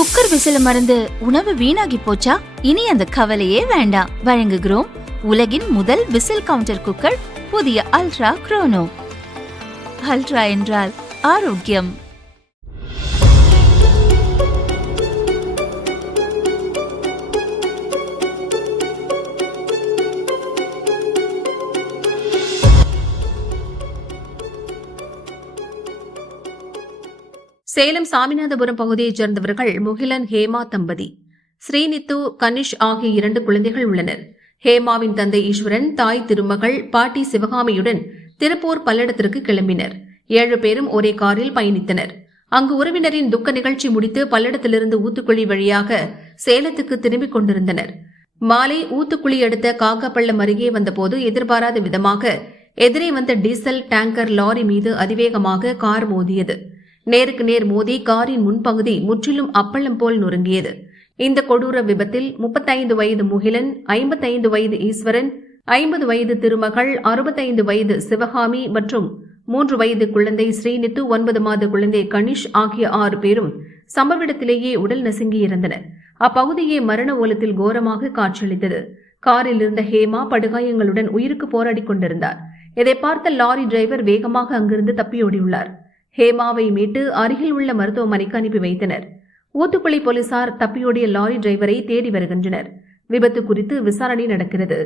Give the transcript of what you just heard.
Cooker விசில மறந்து உணவு வீணாகி போச்சா? இனி அந்த கவலையே வேண்டாம். வழங்குகிறோம் உலகின் முதல் விசில் கவுண்டர் குக்கர், புதிய அல்ட்ரா குரோனோ. அல்ட்ரா என்றால் ஆரோக்கியம். சேலம் சாமிநாதபுரம் பகுதியைச் சேர்ந்தவர்கள் முகிலன், ஹேமா தம்பதி. ஸ்ரீநித்து, கனிஷ் ஆகிய 2 குழந்தைகள் உள்ளனர். ஹேமாவின் தந்தை ஈஸ்வரன், தாய் திருமகள், பாட்டி சிவகாமியுடன் திருப்பூர் பல்லடத்திற்கு கிளம்பினர். 7 பேரும் ஒரே காரில் பயணித்தனர். அங்கு உறவினரின் துக்க நிகழ்ச்சி முடித்து பல்லடத்திலிருந்து ஊத்துக்குளி வழியாக சேலத்துக்கு திரும்பிக் கொண்டிருந்தனர். மாலை ஊத்துக்குளி அடுத்த காக்காப்பள்ளம் அருகே வந்தபோது எதிர்பாராத விதமாக எதிரே வந்த டீசல் டேங்கர் லாரி மீது அதிவேகமாக கார் மோதியது. நேருக்கு நேர் மோதி காரின் முன்பகுதி முற்றிலும் அப்பளம் போல் நொறுங்கியது. இந்த கொடூர விபத்தில் 35 வயது முகிலன், 55 வயது ஈஸ்வரன், 50 வயது திருமகள், 65 வயது சிவகாமி மற்றும் 3 வயது குழந்தை ஸ்ரீநித்து, 9 மாத குழந்தை கனிஷ் ஆகிய 6 பேரும் சம்பவ இடத்திலேயே உடல் நசுங்கி இறந்தனர். அப்பகுதியே மரண ஓலத்தில் கோரமாக காட்சியளித்தது. காரில் இருந்த ஹேமா படுகாயங்களுடன் உயிருக்கு போராடி கொண்டிருந்தார். இதை பார்த்த லாரி டிரைவர் வேகமாக அங்கிருந்து தப்பியோடியுள்ளார். ஹேமாவை மீட்டு அருகில் உள்ள மருத்துவமனைக்கு அனுப்பி வைத்தனர். ஊத்துக்குளி போலீசார் தப்பியோடிய லாரி டிரைவரை தேடி வருகின்றனர். விபத்து குறித்து விசாரணை நடக்கிறது.